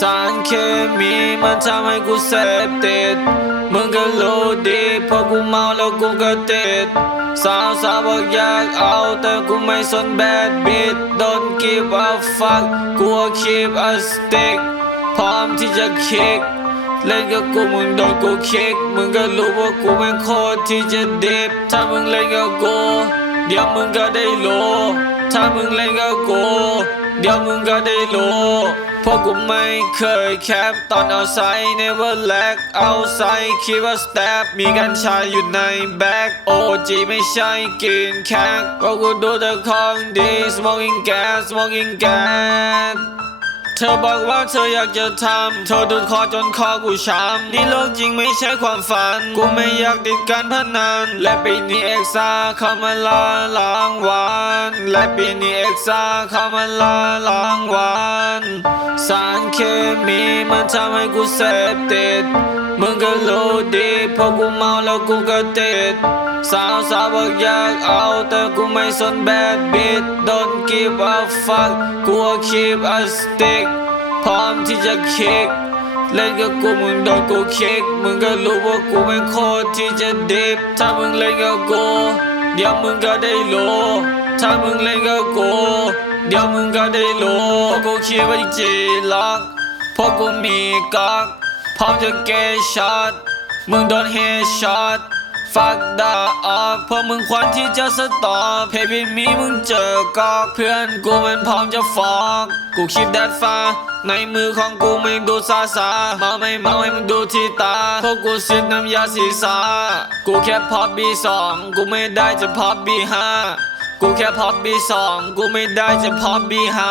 สารเคมีมันทำให้กูเสพติดมึงก็รู้ดีเพราะกูเมาแล้วกูก็ติดสาวสาวบอกอยากเอาแต่กูไม่สนแบดบิด Don't give a fuck กู keep a stick พร้อมที่จะคิก เล่นกับกูมึงโดนกูคิก มึงก็รู้ว่ากูเป็นโคตรที่จะดิบถ้ามึงเล่นกับกู เดี๋ยวมึงก็ได้โล ถ้ามึงเล่นก็โก เดี๋ยวมึงก็ได้โลเพราะกูไม่เคยแคปตอนเอาไซ never lag เอาไซคิดว่า step มีกัญชาอยู่ในแบ็กโอจีไม่ใช่กินแคกเพราะกูดูแต่ของดี smoking gas smoking gas เธอบอกว่าเธออยากจะทำเธอดูดคอจนคอกูช้ำนี่โลกจริงไม่ใช่ความฝัน กูไม่อยากติดการพนัน และปีนี้เอกซาเข้ามาลาล้างวันและปีนี้เอกซาเข้ามาลาล้างวันสารเคมีมันทำให้กูเสพติดมึงก็รู้ดีเพราะกูเมาแล้วกูก็ติดสาวสาวบอกอยากเอาแต่กูไม่สนแบดบิด Don't give a fuck กู keep a stick พร้อมที่จะคิกเล่นกับกูมึงโดนกูคิกมึงก็รู้ว่ากูเป็นโคตรที่จะดิบถ้ามึงเล่นกับกูเดี๋ยวมึงก็ได้รู้ถ้ามึงเล่นกับกูเดี๋ยวมึงก็ได้รู้พราะกูคิดว่าจีล็อกพราะกูมีก๊อกพร้อมจะเกช็อตมึงโดนเฮช็อต ฟักดาออกเพราะมึงควรที่จะสตอปเพพี่มีมึงเจอกอกเพื่อนกูมันพร้อมจะฟอกกูคิดแดดฟ้า ในมือของกูมึงดูซาซาเมาไม่เมาให้มึงดูที่ตา พวกกูซิดน้ำยาสีสากูแค่พอบีสองกูไม่ได้จะพอบีห้ากูแค่พอบีสองกูไม่ได้จะพอบีห้า